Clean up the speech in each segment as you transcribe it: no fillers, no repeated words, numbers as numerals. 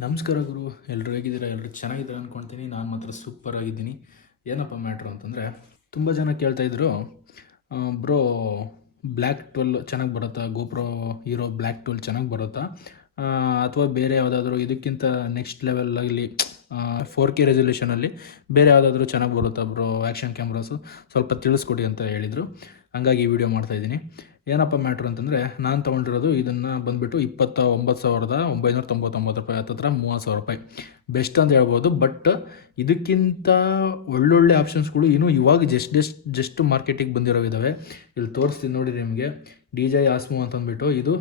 ನಮಸ್ಕಾರ ಗುರು. ಎಲ್ಲರೂ ಹೇಗಿದ್ದೀರಾ? ಎಲ್ಲರೂ ಚೆನ್ನಾಗಿದ್ದೀರಾ ಅಂದ್ಕೊಳ್ತೀನಿ. ನಾನು ಮಾತ್ರ ಸೂಪರ್ ಆಗಿದ್ದೀನಿ. ಏನಪ್ಪ ಮ್ಯಾಟ್ರು ಅಂತಂದರೆ, ತುಂಬ ಜನ ಕೇಳ್ತಾಯಿದ್ರು, ಬ್ರೋ ಬ್ಲ್ಯಾಕ್ 12 ಚೆನ್ನಾಗಿ ಬರುತ್ತಾ? ಗೋಪ್ರೋ ಹೀರೋ ಬ್ಲ್ಯಾಕ್ 12 ಚೆನ್ನಾಗಿ ಬರುತ್ತಾ? ಅಥವಾ ಬೇರೆ ಯಾವುದಾದ್ರೂ ಇದಕ್ಕಿಂತ ನೆಕ್ಸ್ಟ್ ಲೆವೆಲಲ್ಲಿ 4K ರೆಸಲ್ಯೂಷನಲ್ಲಿ ಬೇರೆ ಯಾವುದಾದ್ರೂ ಚೆನ್ನಾಗಿ ಬರುತ್ತಾ ಬ್ರೋ ಆ್ಯಕ್ಷನ್ ಕ್ಯಾಮ್ರಾಸು? ಸ್ವಲ್ಪ ತಿಳಿಸ್ಕೊಡಿ ಅಂತ ಹೇಳಿದರು. ಹಂಗಾಗಿ ಈ ವಿಡಿಯೋ ಮಾಡ್ತಾಯಿದ್ದೀನಿ. ಏನಪ್ಪ ಮ್ಯಾಟ್ರ್ ಅಂತಂದರೆ, ನಾನು ತೊಗೊಂಡಿರೋದು ಇದನ್ನು ಬಂದುಬಿಟ್ಟು 29,999 ರೂಪಾಯಿ, ಹತ್ತತ್ರ 30,000 ರೂಪಾಯಿ. ಬೆಸ್ಟ್ ಅಂತ ಹೇಳ್ಬೋದು. ಬಟ್ ಇದಕ್ಕಿಂತ ಒಳ್ಳೊಳ್ಳೆ ಆಪ್ಷನ್ಸ್ಗಳು ಇನ್ನೂ ಇವಾಗ ಜಸ್ಟ್ ಮಾರ್ಕೆಟಿಗೆ ಬಂದಿರೋ ಇದ್ದಾವೆ. ಇಲ್ಲಿ ತೋರಿಸ್ತೀನಿ ನೋಡಿ ನಿಮಗೆ. DJI Osmo ಅಂತಂದ್ಬಿಟ್ಟು ಇದು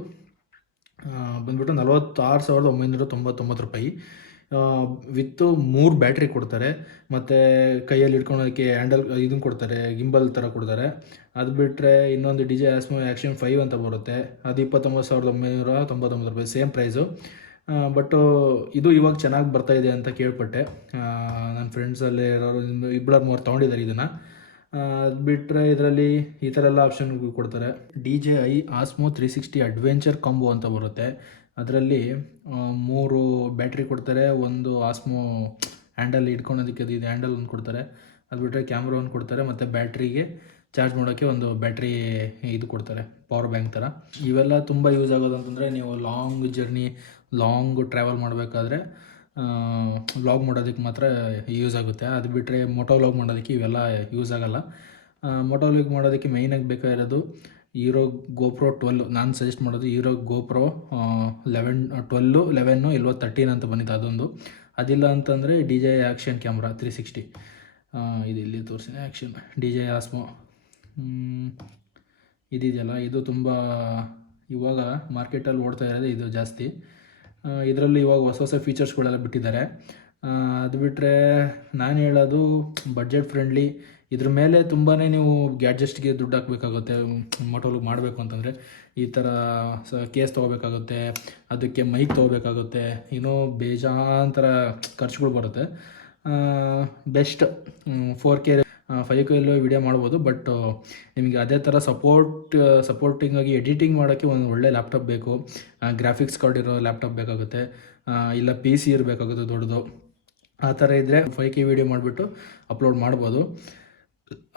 ಬಂದುಬಿಟ್ಟು 46,999 ರೂಪಾಯಿ. ವಿತ್ತು 3 ಬ್ಯಾಟ್ರಿ ಕೊಡ್ತಾರೆ, ಮತ್ತು ಕೈಯಲ್ಲಿ ಇಟ್ಕೊಳೋದಕ್ಕೆ ಹ್ಯಾಂಡಲ್ ಇದನ್ನು ಕೊಡ್ತಾರೆ, ಗಿಂಬಲ್ ಥರ ಕೊಡ್ತಾರೆ. ಅದು ಬಿಟ್ಟರೆ ಇನ್ನೊಂದು DJI Osmo Action 5 ಅಂತ ಬರುತ್ತೆ, ಅದು 29,999 ರೂಪಾಯಿ, ಸೇಮ್ ಪ್ರೈಸು. ಬಟ್ಟು ಇದು ಇವಾಗ ಚೆನ್ನಾಗಿ ಬರ್ತಾಯಿದೆ ಅಂತ ಕೇಳ್ಪಟ್ಟೆ. ನನ್ನ ಫ್ರೆಂಡ್ಸಲ್ಲಿ ಯಾರು ಇಬ್ಬರು ಮೂರು ತೊಗೊಂಡಿದ್ದಾರೆ ಇದನ್ನು. ಅದು ಬಿಟ್ಟರೆ ಇದರಲ್ಲಿ ಈ ಥರ ಎಲ್ಲ ಆಪ್ಷನ್ಗಳು ಕೊಡ್ತಾರೆ. DJI Osmo 360 ಅಡ್ವೆಂಚರ್ ಕಾಂಬೋ ಅಂತ ಬರುತ್ತೆ. ಅದರಲ್ಲಿ 3 ಬ್ಯಾಟ್ರಿ ಕೊಡ್ತಾರೆ, ಒಂದು ಆಸ್ಮೋ ಹ್ಯಾಂಡಲ್ ಇಟ್ಕೊಳೋದಕ್ಕೆ ಇದು ಹ್ಯಾಂಡಲ್ ಒಂದು ಕೊಡ್ತಾರೆ. ಅದು ಬಿಟ್ಟರೆ ಕ್ಯಾಮ್ರಾ ಒಂದು ಕೊಡ್ತಾರೆ, ಮತ್ತು ಬ್ಯಾಟ್ರಿಗೆ ಚಾರ್ಜ್ ಮಾಡೋಕ್ಕೆ ಒಂದು ಬ್ಯಾಟ್ರಿ ಇದು ಕೊಡ್ತಾರೆ, ಪವರ್ ಬ್ಯಾಂಕ್ ಥರ. ಇವೆಲ್ಲ ತುಂಬ ಯೂಸ್ ಆಗೋದು ಅಂತಂದರೆ, ನೀವು ಲಾಂಗ್ ಟ್ರಾವೆಲ್ ಮಾಡಬೇಕಾದ್ರೆ ವ್ಲಾಗ್ ಮಾಡೋದಕ್ಕೆ ಮಾತ್ರ ಯೂಸ್ ಆಗುತ್ತೆ. ಅದು ಬಿಟ್ಟರೆ ಮೋಟೋ ವ್ಲಾಗ್ ಮಾಡೋದಕ್ಕೆ ಇವೆಲ್ಲ ಯೂಸ್ ಆಗೋಲ್ಲ. ಮೋಟೋ ವ್ಲಾಗ್ ಮಾಡೋದಕ್ಕೆ ಮೇಯ್ನಾಗಿ ಬೇಕಾಗಿರೋದು ಹೀರೋ GoPro 12. ನಾನು ಸಜೆಸ್ಟ್ ಮಾಡೋದು ಹೀರೋ GoPro 12, 11 ಇಲ್ವ 13 ಅಂತ ಬಂದಿತ್ತು, ಅದೊಂದು. ಅದಿಲ್ಲ ಅಂತಂದರೆ DJI ಆ್ಯಕ್ಷನ್ ಕ್ಯಾಮ್ರಾ 360. ಇದು ಇಲ್ಲಿ ತೋರಿಸಿದೆ ಆ್ಯಕ್ಷನ್ DJI Osmo ಇದೆಯಲ್ಲ, ಇದು ತುಂಬ ಇವಾಗ ಮಾರ್ಕೆಟಲ್ಲಿ ಓಡ್ತಾ ಇರೋದು ಇದು ಜಾಸ್ತಿ. ಇದರಲ್ಲಿ ಇವಾಗ ಹೊಸ ಫೀಚರ್ಸ್ಗಳೆಲ್ಲ ಬಿಟ್ಟಿದ್ದಾರೆ. ಅದು ಬಿಟ್ಟರೆ ನಾನು ಹೇಳೋದು ಬಡ್ಜೆಟ್ ಫ್ರೆಂಡ್ಲಿ. ಇದ್ರ ಮೇಲೆ ತುಂಬಾ ನೀವು ಗ್ಯಾಡ್ಜೆಟ್ಸ್ಗೆ ದುಡ್ಡು ಹಾಕಬೇಕಾಗುತ್ತೆ. ಮೋಟೋವ್ಲಾಗ್ ಮಾಡಬೇಕು ಅಂತಂದರೆ ಈ ಥರ ಕೇಸ್ ತೊಗೋಬೇಕಾಗುತ್ತೆ, ಅದಕ್ಕೆ ಮೈಕ್ ತೊಗೋಬೇಕಾಗುತ್ತೆ, ಇನ್ನೂ ಬೇಜಾನ್ತರ ಖರ್ಚುಗಳು ಬರುತ್ತೆ. ಬೆಸ್ಟ್ 4K 5K ವಿಡಿಯೋ ಮಾಡ್ಬೋದು. ಬಟ್ ನಿಮಗೆ ಅದೇ ಥರ ಸಪೋರ್ಟಿಂಗಾಗಿ ಎಡಿಟಿಂಗ್ ಮಾಡೋಕ್ಕೆ ಒಂದು ಒಳ್ಳೆ ಲ್ಯಾಪ್ಟಾಪ್ ಬೇಕು. ಗ್ರಾಫಿಕ್ಸ್ ಕಾರ್ಡ್ ಇರೋ ಲ್ಯಾಪ್ಟಾಪ್ ಬೇಕಾಗುತ್ತೆ, ಇಲ್ಲ PC ಇರಬೇಕಾಗುತ್ತೆ ದೊಡ್ಡದು. ಆ ಥರ ಇದ್ದರೆ 5K ವಿಡಿಯೋ ಮಾಡಿಬಿಟ್ಟು ಅಪ್ಲೋಡ್ ಮಾಡ್ಬೋದು.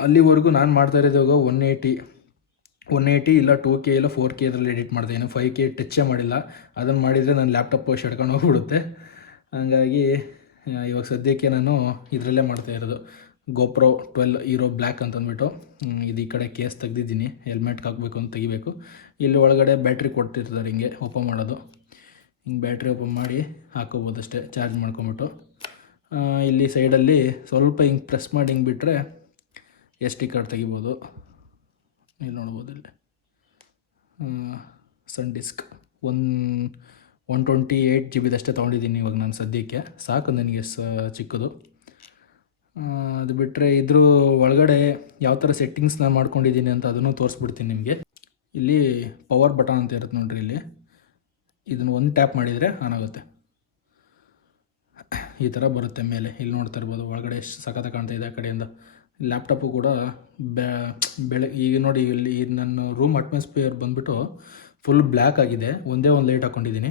ಅಲ್ಲಿವರೆಗೂ ನಾನು ಮಾಡ್ತಾ ಇರೋದು ಇವಾಗ 180 ಇಲ್ಲ 2K ಇಲ್ಲ 4K ಇದರಲ್ಲಿ ಎಡಿಟ್ ಮಾಡ್ತಾಯಿದ್ದೀನಿ. 5K ಟಚ್ಚೇ ಮಾಡಿಲ್ಲ. ಅದನ್ನು ಮಾಡಿದರೆ ನನ್ನ ಲ್ಯಾಪ್ಟಾಪ್ ಶೆಡ್ಕೊಂಡು ಹೋಗ್ಬಿಡುತ್ತೆ. ಹಾಗಾಗಿ ಇವಾಗ ಸದ್ಯಕ್ಕೆ ನಾನು ಇದರಲ್ಲೇ ಮಾಡ್ತಾಯಿರೋದು. GoPro 12 ಹೀರೋ ಬ್ಲ್ಯಾಕ್ ಅಂತಂದ್ಬಿಟ್ಟು ಇದು ಈ ಕಡೆ ಕೇಸ್ ತೆಗ್ದಿದ್ದೀನಿ. ಹೆಲ್ಮೆಟ್ಗೆ ಹಾಕಬೇಕು ಅಂತ ತೆಗಿಬೇಕು. ಇಲ್ಲಿ ಒಳಗಡೆ ಬ್ಯಾಟ್ರಿ ಕೊಡ್ತಿರ್ತಾರೆ, ಹಿಂಗೆ ಓಪನ್ ಮಾಡೋದು. ಹಿಂಗೆ ಬ್ಯಾಟ್ರಿ ಓಪನ್ ಮಾಡಿ ಹಾಕೋಬೋದು ಅಷ್ಟೇ, ಚಾರ್ಜ್ ಮಾಡ್ಕೊಂಬಿಟ್ಟು. ಇಲ್ಲಿ ಸೈಡಲ್ಲಿ ಸ್ವಲ್ಪ ಹಿಂಗೆ ಪ್ರೆಸ್ ಮಾಡಿ ಹಿಂಗೆ ಬಿಟ್ಟರೆ SD ಕಾರ್ಡ್ ತೆಗಿಬೋದು. ಇಲ್ಲಿ ನೋಡ್ಬೋದು, ಇಲ್ಲಿ ಸನ್ ಡಿಸ್ಕ್ 128 GB ಅಷ್ಟೇ ತೊಗೊಂಡಿದ್ದೀನಿ ಇವಾಗ ನಾನು ಸದ್ಯಕ್ಕೆ. ಸಾಕು ನನಗೆ ಚಿಕ್ಕದು. ಅದು ಬಿಟ್ಟರೆ ಇದ್ರ ಒಳಗಡೆ ಯಾವ ಥರ ಸೆಟ್ಟಿಂಗ್ಸ್ ನಾನು ಮಾಡ್ಕೊಂಡಿದ್ದೀನಿ ಅಂತ ಅದನ್ನು ತೋರಿಸ್ಬಿಡ್ತೀನಿ ನಿಮಗೆ. ಇಲ್ಲಿ ಪವರ್ ಬಟನ್ ಅಂತ ಇರುತ್ತೆ ನೋಡಿರಿ, ಇಲ್ಲಿ ಇದನ್ನು ಒಂದು ಟ್ಯಾಪ್ ಮಾಡಿದರೆ ಆನ್ ಆಗುತ್ತೆ. ಈ ಥರ ಬರುತ್ತೆ ಮೇಲೆ. ಇಲ್ಲಿ ನೋಡ್ತಾ ಇರ್ಬೋದು ಒಳಗಡೆ ಎಷ್ಟು ಸಖತ್ತ ಕಾಣ್ತಾ ಇದೆ ಆ ಕಡೆಯಿಂದ. ಲ್ಯಾಪ್ಟಾಪು ಕೂಡ ಈಗ ನೋಡಿ, ಇಲ್ಲಿ ನನ್ನ ರೂಮ್ ಅಟ್ಮಾಸ್ಫಿಯರ್ ಬಂದುಬಿಟ್ಟು ಫುಲ್ ಬ್ಲ್ಯಾಕ್ ಆಗಿದೆ. ಒಂದೇ ಒಂದು ಲೈಟ್ ಹಾಕ್ಕೊಂಡಿದ್ದೀನಿ,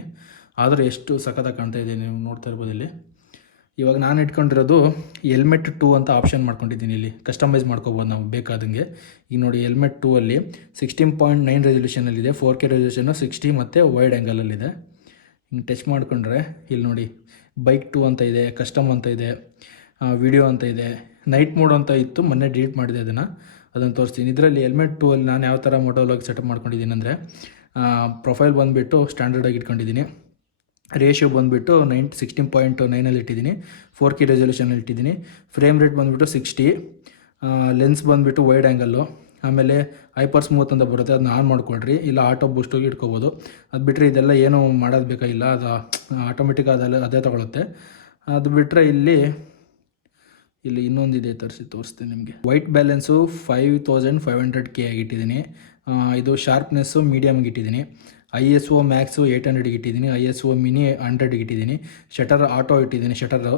ಆದರೆ ಎಷ್ಟು ಸಖತ್ತಾಗಿ ಕಾಣ್ತಾ ಇದೆ ನೀವು ನೋಡ್ತಾ ಇರ್ಬೋದು. ಇಲ್ಲಿ ಇವಾಗ ನಾನು ಇಟ್ಕೊಂಡಿರೋದು ಹೆಲ್ಮೆಟ್ 2 ಅಂತ ಆಪ್ಷನ್ ಮಾಡ್ಕೊಂಡಿದ್ದೀನಿ. ಇಲ್ಲಿ ಕಸ್ಟಮೈಸ್ ಮಾಡ್ಕೋಬೋದು ನಾವು ಬೇಕಾದಂಗೆ. ಈಗ ನೋಡಿ, ಹೆಲ್ಮೆಟ್ 2 ಅಲ್ಲಿ 16.9 ರೆಸಲ್ಯೂಷನಲ್ಲಿದೆ, 4K ರೆಸಲ್ಯೂಷನ್ನು 60 ಮತ್ತು ವೈಡ್ ಆ್ಯಂಗಲಲ್ಲಿದೆ. ಹಿಂಗೆ ಟಚ್ ಮಾಡಿಕೊಂಡ್ರೆ ಇಲ್ಲಿ ನೋಡಿ, ಬೈಕ್ 2 ಅಂತ ಇದೆ, ಕಸ್ಟಮ್ ಅಂತ ಇದೆ, ವಿಡಿಯೋ ಅಂತ ಇದೆ, ನೈಟ್ ಮೋಡ್ ಅಂತ ಇತ್ತು, ಮೊನ್ನೆ ಡಿಲೀಟ್ ಮಾಡಿದೆ ಅದನ್ನು ತೋರಿಸ್ತೀನಿ. ಇದರಲ್ಲಿ ಹೆಲ್ಮೆಟ್ 2 ಅಲ್ಲಿ ನಾನು ಯಾವ ಥರ ಮೋಟೋವ್ಲಾಗ್ ಸೆಟಪ್ ಮಾಡ್ಕೊಂಡಿದ್ದೀನಿ ಅಂದರೆ, ಪ್ರೊಫೈಲ್ ಬಂದುಬಿಟ್ಟು ಸ್ಟ್ಯಾಂಡರ್ಡಾಗಿ ಇಟ್ಕೊಂಡಿದ್ದೀನಿ. ರೇಷಿಯೋ ಬಂದುಬಿಟ್ಟು 16.9 ಇಟ್ಟಿದ್ದೀನಿ, 4K ರೆಸಲ್ಯೂಷನಲ್ಲಿ ಇಟ್ಟಿದ್ದೀನಿ. ಫ್ರೇಮ್ ರೇಟ್ ಬಂದುಬಿಟ್ಟು 60, ಲೆನ್ಸ್ ಬಂದುಬಿಟ್ಟು ವೈಡ್ ಆ್ಯಂಗಲ್ಲು. ಆಮೇಲೆ ಹೈಪರ್ ಸ್ಮೂತ್ ಅಂತ ಬರುತ್ತೆ, ಅದನ್ನ ಆನ್ ಮಾಡ್ಕೊಳ್ರಿ, ಇಲ್ಲ ಆಟೋ ಬೂಸ್ಟೋಗಿ ಇಟ್ಕೋಬೋದು. ಅದು ಬಿಟ್ಟರೆ ಇದೆಲ್ಲ ಏನೂ ಮಾಡೋದು ಬೇಕಾಗಿಲ್ಲ, ಅದು ಆಟೋಮೆಟಿಕ್ ಅದೇ ತಗೊಳುತ್ತೆ. ಅದು ಬಿಟ್ಟರೆ ಇಲ್ಲಿ ಇನ್ನೊಂದಿದೆ, ತೋರಿಸ್ತೀನಿ ನಿಮಗೆ. White balance 5500K ಆಗಿಟ್ಟಿದ್ದೀನಿ. ಇದು ಶಾರ್ಪ್ನೆಸ್ಸು ಮೀಡಿಯಮ್ಗೆ ಇಟ್ಟಿದ್ದೀನಿ. ISO ಮ್ಯಾಕ್ಸು 800ಗೆ ಇಟ್ಟಿದ್ದೀನಿ, ISO ಮಿನಿ 100ಗೆ ಇಟ್ಟಿದ್ದೀನಿ. ಶಟರ್ ಆಟೋ ಇಟ್ಟಿದ್ದೀನಿ. ಶಟರು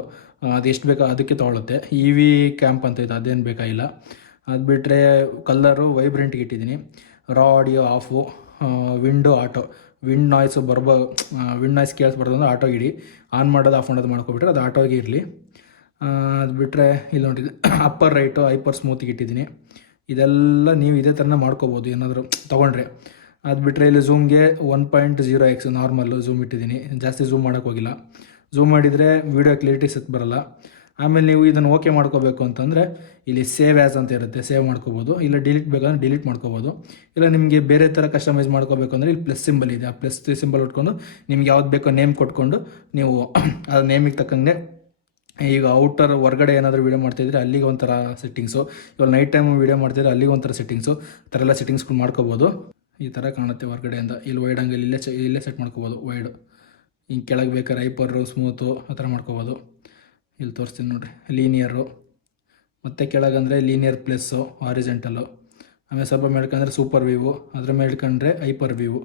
ಅದು ಎಷ್ಟು ಬೇಕೋ ಅದಕ್ಕೆ ತೊಗೊಳುತ್ತೆ. EV ಕ್ಯಾಂಪ್ ಅಂತ ಇದೆ, ಅದೇನು ಬೇಕಾಗಿಲ್ಲ. ಅದು ಬಿಟ್ಟರೆ ಕಲ್ಲರು ವೈಬ್ರೆಂಟ್ಗೆ ಇಟ್ಟಿದ್ದೀನಿ. Raw audio off, window auto. Wind noise wind noise ಕೇಳಿಸ್ಬಾರ್ದು ಅಂದ್ರೆ ಆಟೋಗೆ ಇಡಿ. ಆನ್ ಮಾಡೋದು ಆಫ್ ಮಾಡೋದು ಮಾಡ್ಕೊಬಿಟ್ರೆ ಅದು ಆಟೋಗೆ ಇರಲಿ. ಅದು ಬಿಟ್ಟರೆ ಇಲ್ಲಿ ನೋಡಿ ಅಪ್ಪರ್ ರೈಟು ಹೈಪರ್ ಸ್ಮೂತಿಗೆ ಇಟ್ಟಿದ್ದೀನಿ. ಇದೆಲ್ಲ ನೀವು ಇದೇ ಥರನೇ ಮಾಡ್ಕೋಬೋದು ಏನಾದರೂ ತೊಗೊಂಡ್ರೆ. ಅದು ಬಿಟ್ಟರೆ ಇಲ್ಲಿ ಝೂಮ್ಗೆ 1.0x ನಾರ್ಮಲ್ಲು ಝೂಮ್ ಇಟ್ಟಿದ್ದೀನಿ, ಜಾಸ್ತಿ ಝೂಮ್ ಮಾಡೋಕ್ಕೆ ಹೋಗಿಲ್ಲ. ಝೂಮ್ ಮಾಡಿದರೆ ವೀಡಿಯೋ ಕ್ಲಿಯರಿಟಿ ಸತ್ ಬರೋಲ್ಲ. ಆಮೇಲೆ ನೀವು ಇದನ್ನು ಓಕೆ ಮಾಡ್ಕೋಬೇಕು ಅಂತಂದರೆ ಇಲ್ಲಿ ಸೇವ್ ಆ್ಯಸ್ ಅಂತ ಇರುತ್ತೆ, ಸೇವ್ ಮಾಡ್ಕೋಬೋದು. ಇಲ್ಲ ಡಿಲೀಟ್ ಬೇಕಂದ್ರೆ ಡಿಲೀಟ್ ಮಾಡ್ಕೋಬೋದು. ಇಲ್ಲ ನಿಮಗೆ ಬೇರೆ ಥರ ಕಸ್ಟಮೈಸ್ ಮಾಡ್ಕೋಬೇಕು ಅಂದರೆ ಇಲ್ಲಿ ಪ್ಲಸ್ ಸಿಂಬಲ್ ಇದೆ, ಆ ಪ್ಲಸ್ ಸಿಂಬಲ್ ಉಟ್ಕೊಂಡು ನಿಮ್ಗೆ ಯಾವ್ದು ಬೇಕೋ ನೇಮ್ ಕೊಟ್ಕೊಂಡು ನೀವು ಆ ನೇಮಿಗೆ ತಕ್ಕಂಗೆ ಈಗ ಔಟರ್ ಹೊರಗಡೆ ಏನಾದರೂ ವೀಡಿಯೋ ಮಾಡ್ತಾಯಿದ್ರೆ ಅಲ್ಲಿಗೆ ಒಂಥರ ಸೆಟ್ಟಿಂಗ್ಸು, ಇವಾಗ ನೈಟ್ ಟೈಮ್ ವೀಡಿಯೋ ಮಾಡ್ತಿದ್ರೆ ಅಲ್ಲಿಗೆ ಒಂಥರ ಸೆಟ್ಟಿಂಗ್ಸು, ಆ ಥರ ಎಲ್ಲ ಸೆಟ್ಟಿಂಗ್ಸ್ಗಳು ಮಾಡ್ಕೋಬೋದು. ಈ ಥರ ಕಾಣುತ್ತೆ ಹೊರಗಡೆಯಿಂದ. ಇಲ್ಲಿ ವೈಡ್ ಆಂಗಲ್ ಇಲ್ಲೇ ಸೆಟ್ ಮಾಡ್ಕೋಬೋದು. ವೈಡ್ ಹಿಂಗೆ ಕೆಳಗೆ ಬೇಕಾದ್ರೆ ಹೈಪರು ಸ್ಮೂತು ಆ ಥರ ಮಾಡ್ಕೋಬೋದು. ಇಲ್ಲಿ ತೋರಿಸ್ತೀನಿ ನೋಡಿರಿ, ಲೀನಿಯರು, ಮತ್ತು ಕೆಳಗಂದರೆ ಲೀನಿಯರ್ ಪ್ಲಸ್ಸು ಹಾರಿಜೆಂಟಲ್ಲು, ಆಮೇಲೆ ಸ್ವಲ್ಪ ಮೇಳ್ಕೊಂಡ್ರೆ ಸೂಪರ್ ವ್ಯೂವು, ಅದ್ರ ಮೇಲೆ ಇಟ್ಕೊಂಡ್ರೆ ಹೈಪರ್ ವ್ಯೂವು,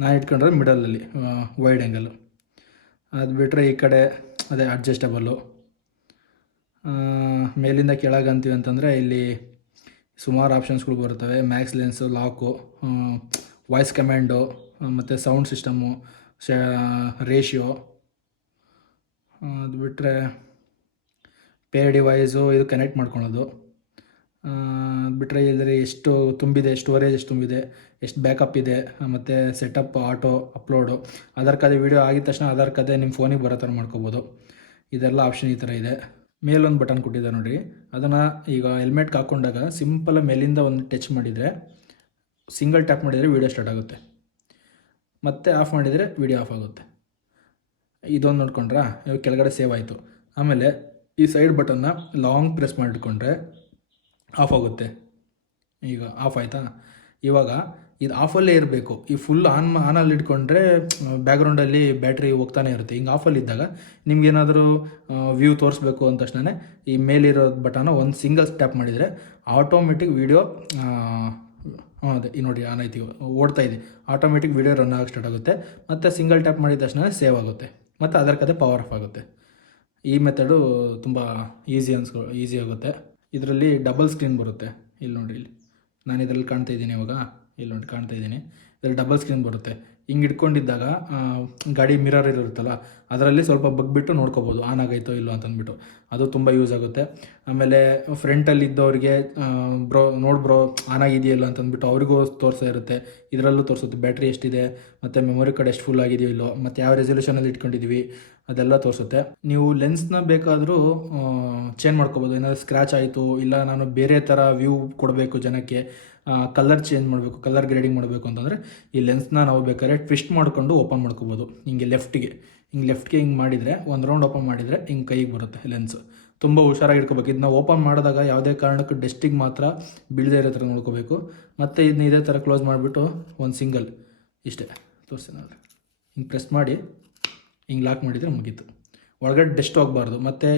ನಾನು ಇಟ್ಕೊಂಡ್ರೆ ಮಿಡಲಲ್ಲಿ ವೈಡ್ ಆ್ಯಂಗಲ್ಲು. ಅದು ಬಿಟ್ಟರೆ ಈ ಕಡೆ ಅದೇ ಅಡ್ಜಸ್ಟಬಲ್ಲು. ಮೇಲಿಂದ ಕೆಳಗೆ ಅಂತೀವಿ ಅಂತಂದರೆ ಇಲ್ಲಿ ಸುಮಾರು ಆಪ್ಷನ್ಸ್ಗಳು ಬರ್ತವೆ. ಮ್ಯಾಕ್ಸ್ ಲೆನ್ಸು, ಲಾಕು, ವಾಯ್ಸ್ ಕಮ್ಯಾಂಡು, ಮತ್ತು ಸೌಂಡ್ ಸಿಸ್ಟಮು, ರೇಷಿಯೋ. ಅದು ಬಿಟ್ಟರೆ ಪೇರ್ ಡಿವೈಸು ಇದು ಕನೆಕ್ಟ್ ಮಾಡ್ಕೊಳೋದು. ಅದು ಬಿಟ್ಟರೆ ಇಲ್ಲಿ ಎಷ್ಟು ತುಂಬಿದೆ, ಸ್ಟೋರೇಜ್ ಎಷ್ಟು ತುಂಬಿದೆ, ಎಷ್ಟು ಬ್ಯಾಕಪ್ ಇದೆ, ಮತ್ತು setup auto upload, Aadhaar card video ಆಗಿದ ತಕ್ಷಣ ಆಧಾರ್ ಕಾರ್ಡ್ ನಿಮ್ಮ ಫೋನಿಗೆ ಬರೋ ಥರ ಮಾಡ್ಕೋಬೋದು. ಇದೆಲ್ಲ ಆಪ್ಷನ್ ಈ ಥರ ಇದೆ. ಮೇಲೊಂದು ಬಟನ್ ಕೊಟ್ಟಿದ್ದಾರೆ ನೋಡಿರಿ, ಅದನ್ನು ಈಗ ಹೆಲ್ಮೆಟ್ಗೆ ಹಾಕ್ಕೊಂಡಾಗ ಸಿಂಪಲ್ ಮೇಲಿಂದ ಒಂದು ಟಚ್ ಮಾಡಿದರೆ, ಸಿಂಗಲ್ ಟ್ಯಾಪ್ ಮಾಡಿದರೆ ವೀಡಿಯೋ ಸ್ಟಾರ್ಟ್ ಆಗುತ್ತೆ, ಮತ್ತು ಆಫ್ ಮಾಡಿದರೆ ವೀಡಿಯೋ ಆಫ್ ಆಗುತ್ತೆ. ಇದೊಂದು ನೋಡ್ಕೊಂಡ್ರಾ, ಇವಾಗ ಕೆಳಗಡೆ ಸೇವ್ ಆಯಿತು. ಆಮೇಲೆ ಈ ಸೈಡ್ ಬಟನ್ನ ಲಾಂಗ್ ಪ್ರೆಸ್ ಮಾಡಿಟ್ಕೊಂಡ್ರೆ ಆಫ್ ಆಗುತ್ತೆ. ಈಗ ಆಫ್ ಆಯಿತಾ. ಇವಾಗ ಇದು ಆಫಲ್ಲೇ ಇರಬೇಕು. ಈ ಫುಲ್ ಆನಲ್ಲಿ ಇಟ್ಕೊಂಡ್ರೆ ಬ್ಯಾಕ್ಗ್ರೌಂಡಲ್ಲಿ ಬ್ಯಾಟ್ರಿ ಹೋಗ್ತಾನೆ ಇರುತ್ತೆ. ಹಿಂಗೆ ಆಫಲ್ಲಿ ಇದ್ದಾಗ ನಿಮ್ಗೇನಾದರೂ ವ್ಯೂ ತೋರಿಸ್ಬೇಕು ಅಂದ ತಕ್ಷಣ ಈ ಮೇಲಿರೋ ಬಟನ್ನ ಒಂದು ಸಿಂಗಲ್ ಟ್ಯಾಪ್ ಮಾಡಿದರೆ ಆಟೋಮೆಟಿಕ್ ವೀಡಿಯೋ ಅದೇ ಈ ನೋಡಿ ಆನ್ ಆಯ್ತು, ಓಡ್ತಾ ಇದೆ, ಆಟೋಮೆಟಿಕ್ ವೀಡಿಯೋ ರನ್ ಆಗಿ ಸ್ಟಾರ್ಟ್ ಆಗುತ್ತೆ. ಮತ್ತು ಸಿಂಗಲ್ ಟ್ಯಾಪ್ ಮಾಡಿದ ತಕ್ಷಣ ಸೇವ್ ಆಗುತ್ತೆ, ಮತ್ತು ಅದರ ಕತೆ ಪವರ್ ಆಫ್ ಆಗುತ್ತೆ. ಈ ಮೆಥಡು ತುಂಬ ಈಸಿ ಆಗುತ್ತೆ. ಇದರಲ್ಲಿ ಡಬಲ್ ಸ್ಕ್ರೀನ್ ಬರುತ್ತೆ. ಇಲ್ಲಿ ನೋಡಿ, ಇಲ್ಲಿ ನಾನು ಇದರಲ್ಲಿ ಕಾಣ್ತಾ ಇದ್ದೀನಿ, ಇವಾಗ ಇಲ್ಲಿ ನೋಡಿ ಕಾಣ್ತಾ ಇದ್ದೀನಿ. ಇದರಲ್ಲಿ ಡಬಲ್ ಸ್ಕ್ರೀನ್ ಬರುತ್ತೆ. ಹಿಂಗೆ ಇಟ್ಕೊಂಡಿದ್ದಾಗ ಗಾಡಿ ಮಿರರ್ ಇರುತ್ತಲ್ಲ, ಅದರಲ್ಲಿ ಸ್ವಲ್ಪ ಬಗ್ಬಿಟ್ಟು ನೋಡ್ಕೋಬೋದು ಆನ್ ಆಗೈತೋ ಇಲ್ಲೋ ಅಂತಂದ್ಬಿಟ್ಟು. ಅದು ತುಂಬ ಯೂಸ್ ಆಗುತ್ತೆ. ಆಮೇಲೆ ಫ್ರಂಟಲ್ಲಿ ಇದ್ದವ್ರಿಗೆ ಬ್ರೋ ಆನ್ ಆಗಿದೆಯಲ್ಲ ಅಂತಂದ್ಬಿಟ್ಟು ಅವ್ರಿಗೂ ತೋರಿಸ್ತಾ ಇರುತ್ತೆ. ಇದರಲ್ಲೂ ತೋರಿಸುತ್ತೆ ಬ್ಯಾಟ್ರಿ ಎಷ್ಟಿದೆ, ಮತ್ತು ಮೆಮೊರಿ ಕಾರ್ಡ್ ಎಷ್ಟು ಫುಲ್ ಆಗಿದೆಯೋ ಇಲ್ಲೋ, ಮತ್ತು ಯಾವ ರೆಸಲ್ಯೂಷನಲ್ಲಿ ಇಟ್ಕೊಂಡಿದ್ದೀವಿ ಅದೆಲ್ಲ ತೋರಿಸುತ್ತೆ. ನೀವು ಲೆನ್ಸ್ನ ಬೇಕಾದರೂ ಚೇಂಜ್ ಮಾಡ್ಕೋಬೋದು. ಏನಾದರೂ ಸ್ಕ್ರ್ಯಾಚ್ ಆಯಿತು, ಇಲ್ಲ ನಾನು ಬೇರೆ ಥರ ವ್ಯೂ ಕೊಡಬೇಕು ಜನಕ್ಕೆ, ಕಲರ್ ಚೇಂಜ್ ಮಾಡಬೇಕು, ಕಲರ್ ಗ್ರೇಡಿಂಗ್ ಮಾಡಬೇಕು ಅಂತಂದರೆ ಈ ಲೆನ್ಸ್ನ ನಾವು ಬೇಕಾದ್ರೆ ಟ್ವಿಸ್ಟ್ ಮಾಡಿಕೊಂಡು ಓಪನ್ ಮಾಡ್ಕೋಬೋದು. ಹಿಂಗೆ ಲೆಫ್ಟ್ಗೆ ಹಿಂಗೆ ಮಾಡಿದರೆ, ಒಂದು ರೌಂಡ್ ಓಪನ್ ಮಾಡಿದರೆ ಹಿಂಗೆ ಕೈಗೆ ಬರುತ್ತೆ ಲೆನ್ಸ್. ತುಂಬ ಹುಷಾರಾಗಿ ಇಟ್ಕೋಬೇಕು. ಇದನ್ನ ಓಪನ್ ಮಾಡಿದಾಗ ಯಾವುದೇ ಕಾರಣಕ್ಕೂ ಡಸ್ಟಿಗೆ ಮಾತ್ರ ಬೀಳದೇ ಇರೋ ಥರ ನೋಡ್ಕೋಬೇಕು. ಮತ್ತು ಇದನ್ನ ಇದೇ ಥರ ಕ್ಲೋಸ್ ಮಾಡಿಬಿಟ್ಟು ಒಂದು ಸಿಂಗಲ್ ಇಷ್ಟೇ ತೋರಿಸ್ತೀನಿ ನೋಡಿರಿ, ಹಿಂಗೆ ಪ್ರೆಸ್ ಮಾಡಿ ಹಿಂಗೆ ಲಾಕ್ ಮಾಡಿದರೆ ಮುಗೀತು. ಒಳಗಡೆ ಡಸ್ಟ್ ಹೋಗಬಾರ್ದು. ಮತ್ತು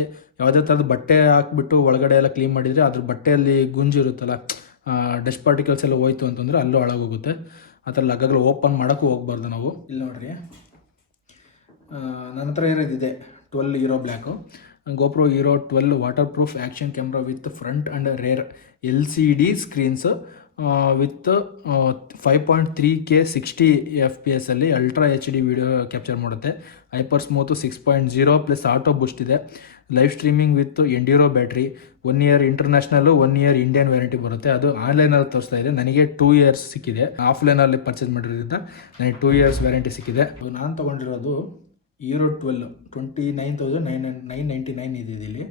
ಯಾವುದೇ ಥರದ ಬಟ್ಟೆ ಹಾಕ್ಬಿಟ್ಟು ಒಳಗಡೆ ಎಲ್ಲ ಕ್ಲೀನ್ ಮಾಡಿದರೆ ಅದ್ರ ಬಟ್ಟೆಯಲ್ಲಿ ಗುಂಜು ಇರುತ್ತಲ್ಲ, ಡಸ್ಟ್ ಪಾರ್ಟಿಕಲ್ಸ್ ಎಲ್ಲ ಹೋಯ್ತು ಅಂತಂದರೆ ಅಲ್ಲೂ ಹಾಳಾಗೋಗುತ್ತೆ. ಆ ಥರ ಲಗ್ಗಗಳು ಓಪನ್ ಮಾಡೋಕ್ಕೂ ಹೋಗ್ಬಾರ್ದು ನಾವು. ಇಲ್ಲಿ ನೋಡಿರಿ, ನನ್ನ ಹತ್ರ ಇರೋದಿದೆ 12 Hero black, GoPro Hero 12 waterproof action camera with front and rear LCD screens with 5.3K 60 FPS ಅಲ್ಲಿ ಅಲ್ಟ್ರಾ HD ವಿಡಿಯೋ ಕ್ಯಾಪ್ಚರ್ ಮಾಡುತ್ತೆ. Hyper smooth 6.0 plus auto boost ಇದೆ. Live streaming with Enduro battery. 1 year international, 1 year Indian warranty ಬರುತ್ತೆ. ಅದು ಆನ್ಲೈನಲ್ಲಿ ತೋರಿಸ್ತಾ ಇದೆ, ನನಗೆ 2 years ಸಿಕ್ಕಿದೆ. ಆಫ್ಲೈನಲ್ಲಿ ಪರ್ಚೇಸ್ ಮಾಡಿರೋದ್ರಿಂದ ನನಗೆ 2 ಇಯರ್ಸ್ ವ್ಯಾರಂಟಿ ಸಿಕ್ಕಿದೆ. ನಾನು ತೊಗೊಂಡಿರೋದು Hero 12 29,999 ಇದೆ ಇಲ್ಲಿ.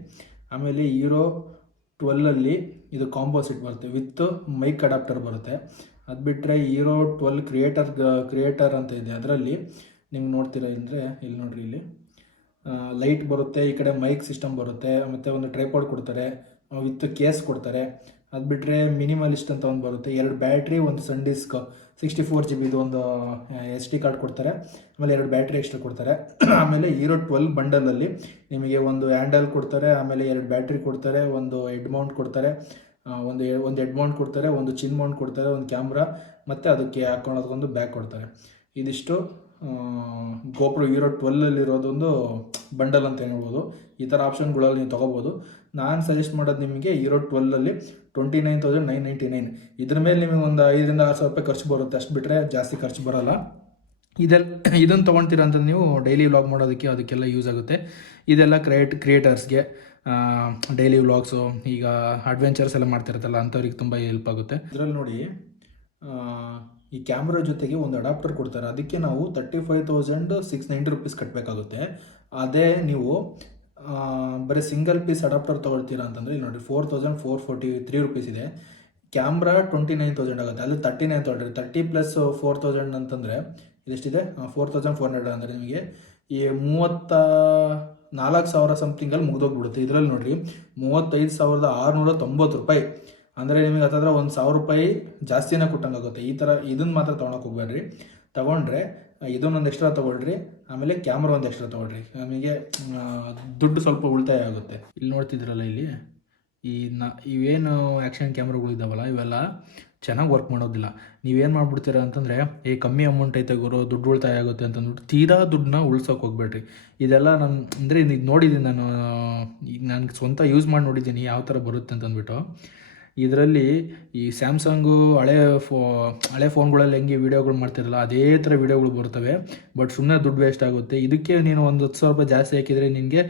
ಆಮೇಲೆ Hero 12ಅಲ್ಲಿ ಇದು ಕಾಂಬೋಸಿಟ್ ಬರುತ್ತೆ ವಿತ್ ಮೈಕ್ ಅಡಾಪ್ಟರ್ ಬರುತ್ತೆ. ಅದು ಬಿಟ್ಟರೆ Hero 12 ಕ್ರಿಯೇಟರ್ ಅಂತ ಇದೆ, ಅದರಲ್ಲಿ ನಿಮ್ಗೆ ನೋಡ್ತೀರಾ ಅಂದರೆ ಇಲ್ಲಿ ನೋಡ್ರಿ, ಇಲ್ಲಿ ಲೈಟ್ ಬರುತ್ತೆ, ಈ ಕಡೆ ಮೈಕ್ ಸಿಸ್ಟಮ್ ಬರುತ್ತೆ, ಮತ್ತು ಒಂದು ಟ್ರೈಪಾಡ್ ಕೊಡ್ತಾರೆ, ವಿತ್ ಕೇಸ್ ಕೊಡ್ತಾರೆ. ಅದು ಬಿಟ್ಟರೆ ಮಿನಿಮಲಿಸ್ಟ್ ಅಂತ ಒಂದು ಬರುತ್ತೆ, 2 ಬ್ಯಾಟ್ರಿ, ಒಂದು ಸನ್ ಡಿಸ್ಕ್ 64 GB ಒಂದು SD ಕಾರ್ಡ್ ಕೊಡ್ತಾರೆ, ಆಮೇಲೆ 2 ಬ್ಯಾಟ್ರಿ ಎಕ್ಸ್ಟ್ರಾ ಕೊಡ್ತಾರೆ. ಆಮೇಲೆ Hero 12 ಬಂಡಲಲ್ಲಿ ನಿಮಗೆ ಒಂದು ಹ್ಯಾಂಡಲ್ ಕೊಡ್ತಾರೆ, ಆಮೇಲೆ 2 ಬ್ಯಾಟ್ರಿ ಕೊಡ್ತಾರೆ, ಒಂದು ಹೆಡ್ ಮೌಂಟ್ ಕೊಡ್ತಾರೆ, ಒಂದು ಹೆಡ್ ಮೌಂಟ್ ಕೊಡ್ತಾರೆ, ಒಂದು ಚಿನ್ ಮೌಂಟ್ ಕೊಡ್ತಾರೆ, ಒಂದು ಕ್ಯಾಮ್ರಾ, ಮತ್ತು ಅದಕ್ಕೆ ಹಾಕೊಳ್ಳೋದಕ್ಕೊಂದು ಬ್ಯಾಗ್ ಕೊಡ್ತಾರೆ. ಇದಿಷ್ಟು GoPro Hero 12ಅಲ್ಲಿರೋದೊಂದು ಬಂಡಲ್ ಅಂತ ಹೇಳ್ಬೋದು. ಈ ಥರ ಆಪ್ಷನ್ಗಳಲ್ಲಿ ನೀವು ತೊಗೋಬೋದು. ನಾನು ಸಜೆಸ್ಟ್ ಮಾಡೋದು ನಿಮಗೆ Hero 12ಅಲ್ಲಿ 29,999. ಇದ್ರ ಮೇಲೆ ನಿಮಗೆ ಒಂದು 5,000 to 6,000 ರೂಪಾಯಿ ಖರ್ಚು ಬರುತ್ತೆ, ಅಷ್ಟು ಬಿಟ್ಟರೆ ಜಾಸ್ತಿ ಖರ್ಚು ಬರೋಲ್ಲ. ಇದನ್ನು ತೊಗೊಳ್ತೀರಾ ಅಂತ ನೀವು ಡೈಲಿ ವ್ಲಾಗ್ ಮಾಡೋದಕ್ಕೆ ಅದಕ್ಕೆಲ್ಲ ಯೂಸ್ ಆಗುತ್ತೆ. ಇದೆಲ್ಲ ಕ್ರಿಯೇಟರ್ಸ್ಗೆ ಡೈಲಿ ವ್ಲಾಗ್ಸು, ಈಗ ಅಡ್ವೆಂಚರ್ಸ್ ಎಲ್ಲ ಮಾಡ್ತಿರುತ್ತಲ್ಲ ಅಂಥವ್ರಿಗೆ ತುಂಬ ಹೆಲ್ಪ್ ಆಗುತ್ತೆ. ಇದರಲ್ಲಿ ನೋಡಿ ಈ ಕ್ಯಾಮ್ರಾ ಜೊತೆಗೆ ಒಂದು ಅಡಾಪ್ಟರ್ ಕೊಡ್ತಾರೆ. ಅದಕ್ಕೆ ನಾವು 35,690 rupees ಕಟ್ಟಬೇಕಾಗುತ್ತೆ. ಅದೇ ನೀವು ಬರೀ ಸಿಂಗಲ್ ಪೀಸ್ ಅಡಾಪ್ಟರ್ ತೊಗೊಳ್ತೀರಾ ಅಂತಂದರೆ ಇಲ್ಲಿ ನೋಡಿ 4,443 rupees ಇದೆ. ಕ್ಯಾಮ್ರಾ 29,000 ಆಗುತ್ತೆ. ಅಲ್ಲಿ 39 ತೊಗೊಳ್ರಿ. 30 + 4,000 ಅಂತಂದರೆ ಇದೆಷ್ಟಿದೆ, 4,400 ಅಂದರೆ ನಿಮಗೆ ಈ 34,000 ಸಮಥಿಂಗಲ್ಲಿ ಮುಗಿದೋಗ್ಬಿಡುತ್ತೆ. ಇದರಲ್ಲಿ ನೋಡಿರಿ 35,690 ರೂಪಾಯಿ, ಅಂದರೆ ನಿಮಗೆ ಹತ್ತಿರ 1,000 ರೂಪಾಯಿ ಜಾಸ್ತಿನೇ ಕೊಟ್ಟಂಗಾಗುತ್ತೆ. ಈ ಥರ ಇದನ್ನು ಮಾತ್ರ ತೊಗೊಳಕ್ಕೆ ಹೋಗ್ಬೇಡ್ರಿ. ತೊಗೊಂಡ್ರೆ ಇದನ್ನೊಂದು ಎಕ್ಸ್ಟ್ರಾ ತೊಗೊಳ್ರಿ, ಆಮೇಲೆ ಕ್ಯಾಮ್ರಾ ಒಂದು ಎಕ್ಸ್ಟ್ರಾ ತೊಗೊಳ್ರಿ, ನಮಗೆ ದುಡ್ಡು ಸ್ವಲ್ಪ ಉಳಿತಾಯ ಆಗುತ್ತೆ. ಇಲ್ಲಿ ನೋಡ್ತಿದ್ರಲ್ಲ, ಇಲ್ಲಿ ಇವೇನು ಆ್ಯಕ್ಷನ್ ಕ್ಯಾಮ್ರಾಗಳಿದ್ದಾವಲ್ಲ ಇವೆಲ್ಲ ಚೆನ್ನಾಗಿ ವರ್ಕ್ ಮಾಡೋದಿಲ್ಲ. ನೀವೇನು ಮಾಡ್ಬಿಡ್ತೀರಾ ಅಂತಂದರೆ ಕಮ್ಮಿ ಅಮೌಂಟ್ ಐತೆ ಗುರು, ದುಡ್ಡು ಉಳಿತಾಯ ಆಗುತ್ತೆ ಅಂತಂದ್ಬಿಟ್ಟು ತೀರಾ ದುಡ್ಡನ್ನ ಉಳ್ಸೋಕೆ ಹೋಗ್ಬೇಡ್ರಿ. ಇದೆಲ್ಲ ನಾನು ಅಂದರೆ ಇದು ನೋಡಿದ್ದೀನಿ ನಾನು, ಈಗ ನಾನು ಸ್ವಂತ ಯೂಸ್ ಮಾಡಿ ನೋಡಿದ್ದೀನಿ ಯಾವ ಥರ ಬರುತ್ತೆ ಅಂತಂದ್ಬಿಟ್ಟು. ಇದರಲ್ಲಿ ಈ ಸ್ಯಾಮ್ಸಂಗು ಹಳೆ ಫೋನ್ಗಳಲ್ಲಿ ಹೆಂಗೆ ವೀಡಿಯೋಗಳು ಮಾಡ್ತಿರಲ್ಲ ಅದೇ ಥರ ವೀಡಿಯೋಗಳು ಬರ್ತವೆ. ಬಟ್ ಸುಮ್ಮನೆ ದುಡ್ಡು ವೇಸ್ಟ್ ಆಗುತ್ತೆ. ಇದಕ್ಕೆ ನೀನು ಒಂದು 10,000 ರೂಪಾಯಿ ಜಾಸ್ತಿ ಹಾಕಿದರೆ ನಿನಗೆ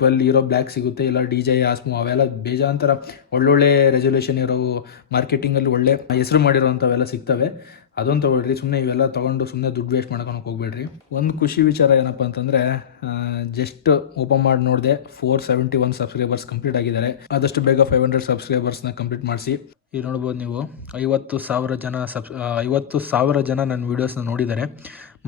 12 ಇರೋ ಬ್ಲ್ಯಾಕ್ ಸಿಗುತ್ತೆ, ಇಲ್ಲ DJI Osmo ಅವೆಲ್ಲ ಬೇಜಾಂತರ ಒಳ್ಳೊಳ್ಳೆ ರೆಸೊಲ್ಯೂಷನ್ ಇರೋವು, ಮಾರ್ಕೆಟಿಂಗಲ್ಲಿ ಒಳ್ಳೆ ಹೆಸರು ಮಾಡಿರೋವಂಥವೆಲ್ಲ ಸಿಗ್ತವೆ. ಅದೊಂದು ತೊಗೊಳ್ರಿ. ಸುಮ್ಮನೆ ಇವೆಲ್ಲ ತೊಗೊಂಡು ಸುಮ್ಮನೆ ದುಡ್ಡು ವೇಸ್ಟ್ ಮಾಡ್ಕೊಳಕ್ಕೆ ಹೋಗ್ಬೇಡ್ರಿ. ಒಂದು ಖುಷಿ ವಿಚಾರ ಏನಪ್ಪ ಅಂತಂದರೆ, ಜಸ್ಟ್ ಓಪನ್ ಮಾಡಿ ನೋಡಿದೆ 471 ಸಬ್ಸ್ಕ್ರೈಬರ್ಸ್ ಕಂಪ್ಲೀಟ್ ಆಗಿದ್ದಾರೆ. ಆದಷ್ಟು ಬೇಗ 500 ಸಬ್ಸ್ಕ್ರೈಬರ್ಸ್ನ ಕಂಪ್ಲೀಟ್ ಮಾಡಿಸಿ. ಈಗ ನೋಡ್ಬೋದು ನೀವು 50,000 ಜನ ನನ್ನ ವೀಡಿಯೋಸ್ನ ನೋಡಿದ್ದಾರೆ.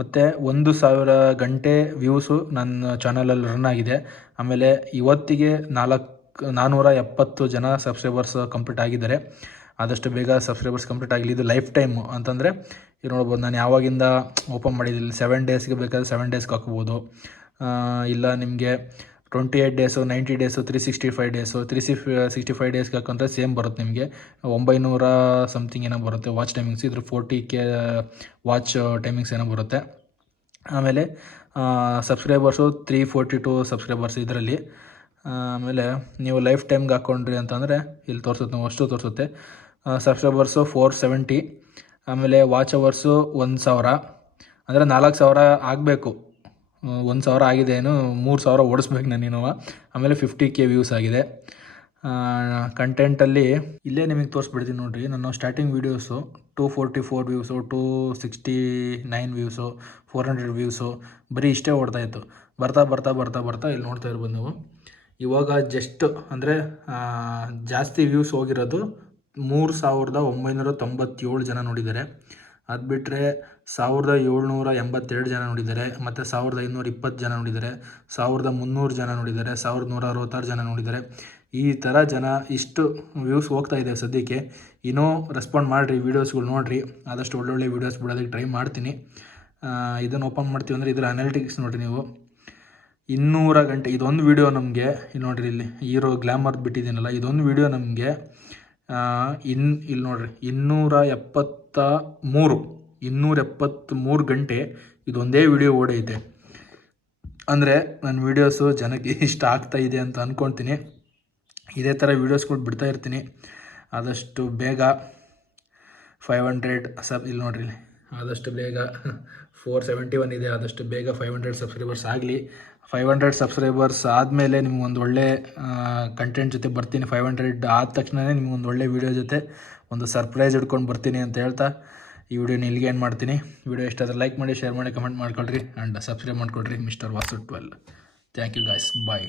ಮತ್ತು 1,000 ಗಂಟೆ ವ್ಯೂಸು ನನ್ನ ಚಾನಲಲ್ಲಿ ರನ್ ಆಗಿದೆ. ಆಮೇಲೆ ಇವತ್ತಿಗೆ 470 ಜನ ಸಬ್ಸ್ಕ್ರೈಬರ್ಸ್ ಕಂಪ್ಲೀಟ್ ಆಗಿದ್ದಾರೆ. ಆದಷ್ಟು ಬೇಗ ಸಬ್ಸ್ಕ್ರೈಬರ್ಸ್ ಕಂಪ್ಲೀಟ್ ಆಗಲಿ. ಇದು ಲೈಫ್ ಟೈಮು ಅಂತಂದರೆ ಇದು ನೋಡ್ಬೋದು, ನಾನು ಯಾವಾಗಿಂದ ಓಪನ್ ಮಾಡಿದ್ದೀನಿ 7 ಡೇಸ್ಗೆ ಬೇಕಾದ್ರೆ 7 ಡೇಸ್ಗೆ ಹಾಕ್ಬೋದು, ಇಲ್ಲ ನಿಮಗೆ 28 ಡೇಸು, 90 ಡೇಸು, 365 ಡೇಸು, 365 ಡೇಸ್ಗೆ ಹಾಕೊಂಡ್ರೆ ಸೇಮ್ ಬರುತ್ತೆ ನಿಮಗೆ 900 ಸಮಥಿಂಗ್ ಏನೋ ಬರುತ್ತೆ ವಾಚ್ ಟೈಮಿಂಗ್ಸ್. ಇದ್ರ 40K ವಾಚ್ ಟೈಮಿಂಗ್ಸ್ ಏನೋ ಬರುತ್ತೆ. ಆಮೇಲೆ ಸಬ್ಸ್ಕ್ರೈಬರ್ಸು 342 ಸಬ್ಸ್ಕ್ರೈಬರ್ಸ್ ಇದರಲ್ಲಿ. ಆಮೇಲೆ ನೀವು ಲೈಫ್ ಟೈಮ್ಗೆ ಹಾಕ್ಕೊಂಡ್ರಿ ಅಂತಂದರೆ ಇಲ್ಲಿ ತೋರಿಸುತ್ತೆ, ಅಷ್ಟು ತೋರಿಸುತ್ತೆ. ಸಬ್ಸ್ಕ್ರೈಬರ್ಸು 470, ಆಮೇಲೆ ವಾಚ್ ಅವರ್ಸು 1,000, ಅಂದರೆ 4,000 ಆಗಬೇಕು. 1,000 ಆಗಿದೆ, ಏನು 3,000 ಓಡಿಸ್ಬೇಕು ನಾನಿನ್ನು. ಆಮೇಲೆ 50K ವ್ಯೂಸ್ ಆಗಿದೆ. ಕಂಟೆಂಟಲ್ಲಿ ಇಲ್ಲೇ ನಿಮಗೆ ತೋರಿಸ್ಬಿಡ್ತೀನಿ ನೋಡಿರಿ. ನಾನು starting videos 244 views, 269 views, 400 views ಬರೀ ಇಷ್ಟೇ ಓಡ್ತಾಯಿತ್ತು. ಬರ್ತಾ ಇಲ್ಲಿ ನೋಡ್ತಾ ಇರ್ಬೋದು ನೀವು. ಇವಾಗ ಜಸ್ಟ್ ಅಂದರೆ ಜಾಸ್ತಿ ವ್ಯೂಸ್ ಹೋಗಿರೋದು 3,997 ಜನ ನೋಡಿದ್ದಾರೆ. ಅದು ಬಿಟ್ಟರೆ 1,782 ಜನ ನೋಡಿದ್ದಾರೆ, ಮತ್ತು 1,520 ಜನ ನೋಡಿದ್ದಾರೆ, 1,300 ಜನ ನೋಡಿದ್ದಾರೆ, 1,166 ಜನ ನೋಡಿದ್ದಾರೆ. ಈ ಥರ ಜನ ಇಷ್ಟು ವ್ಯೂಸ್ ಹೋಗ್ತಾ ಇದೆ ಸದ್ಯಕ್ಕೆ. ಇನ್ನೂ ರೆಸ್ಪಾಂಡ್ ಮಾಡಿರಿ, ವೀಡಿಯೋಸ್ಗಳು ನೋಡಿರಿ. ಆದಷ್ಟು ಒಳ್ಳೊಳ್ಳೆ ವೀಡಿಯೋಸ್ ಬಿಡೋದಕ್ಕೆ ಟ್ರೈ ಮಾಡ್ತೀನಿ. ಇದನ್ನು ಓಪನ್ ಮಾಡ್ತೀವಿ ಅಂದರೆ ಇದರ ಅನಾಲಿಟಿಕ್ಸ್ ನೋಡಿರಿ ನೀವು. 200 ಗಂಟೆ ಇದೊಂದು ವೀಡಿಯೋ ನಮಗೆ, ಇಲ್ಲಿ ನೋಡಿರಿ, ಇಲ್ಲಿ ಹೀರೋ ಗ್ಲಾಮರ್ ಬಿಟ್ಟಿದ್ದೀನಲ್ಲ, ಇದೊಂದು ವೀಡಿಯೋ ನಮಗೆ ಇಲ್ಲಿ ನೋಡಿರಿ 273 ಗಂಟೆ ಇದೊಂದೇ ವಿಡಿಯೋ ಓಡೈತೆ. ಅಂದರೆ ನನ್ನ ವೀಡಿಯೋಸು ಜನಕ್ಕೆ ಇಷ್ಟ ಆಗ್ತಾ ಇದೆ ಅಂತ ಅಂದ್ಕೊಳ್ತೀನಿ. ಇದೇ ಥರ ವೀಡಿಯೋಸ್ಗಳು ಬಿಡ್ತಾ ಇರ್ತೀನಿ. ಆದಷ್ಟು ಬೇಗ 500 ಇಲ್ಲಿ ನೋಡಿರಿ, ಆದಷ್ಟು ಬೇಗ 471 ಇದೆ. ಆದಷ್ಟು ಬೇಗ 500 ಸಬ್ಸ್ಕ್ರೈಬರ್ಸ್ ಆಗಲಿ. 500 ಸಬ್ಸ್ಕ್ರೈಬರ್ಸ್ ಆದಮೇಲೆ ನಿಮ್ಗೊಂದು ಒಳ್ಳೆ ಕಂಟೆಂಟ್ ಜೊತೆ ಬರ್ತೀನಿ. 500 ಆದ ತಕ್ಷಣವೇ ನಿಮ್ಗೊಂದು ಒಳ್ಳೆ ವೀಡಿಯೋ ಜೊತೆ ಒಂದು ಸರ್ಪ್ರೈಸ್ ಹಿಡ್ಕೊಂಡು ಬರ್ತೀನಿ ಅಂತ ಹೇಳ್ತಾ ಈ ವಿಡಿಯೋನ ಇಲ್ಲಿಗೆ ಏನು ಮಾಡ್ತೀನಿ. ವಿಡಿಯೋ ಇಷ್ಟ ಆದರೆ ಲೈಕ್ ಮಾಡಿ, ಶೇರ್ ಮಾಡಿ, ಕಮೆಂಟ್ ಮಾಡ್ಕೊಳ್ರಿ, ಆ್ಯಂಡ್ ಸಬ್ಸ್ಕ್ರೈಬ್ ಮಾಡ್ಕೊಳ್ರಿ. Mister Vasu 12. Thank you guys, bye.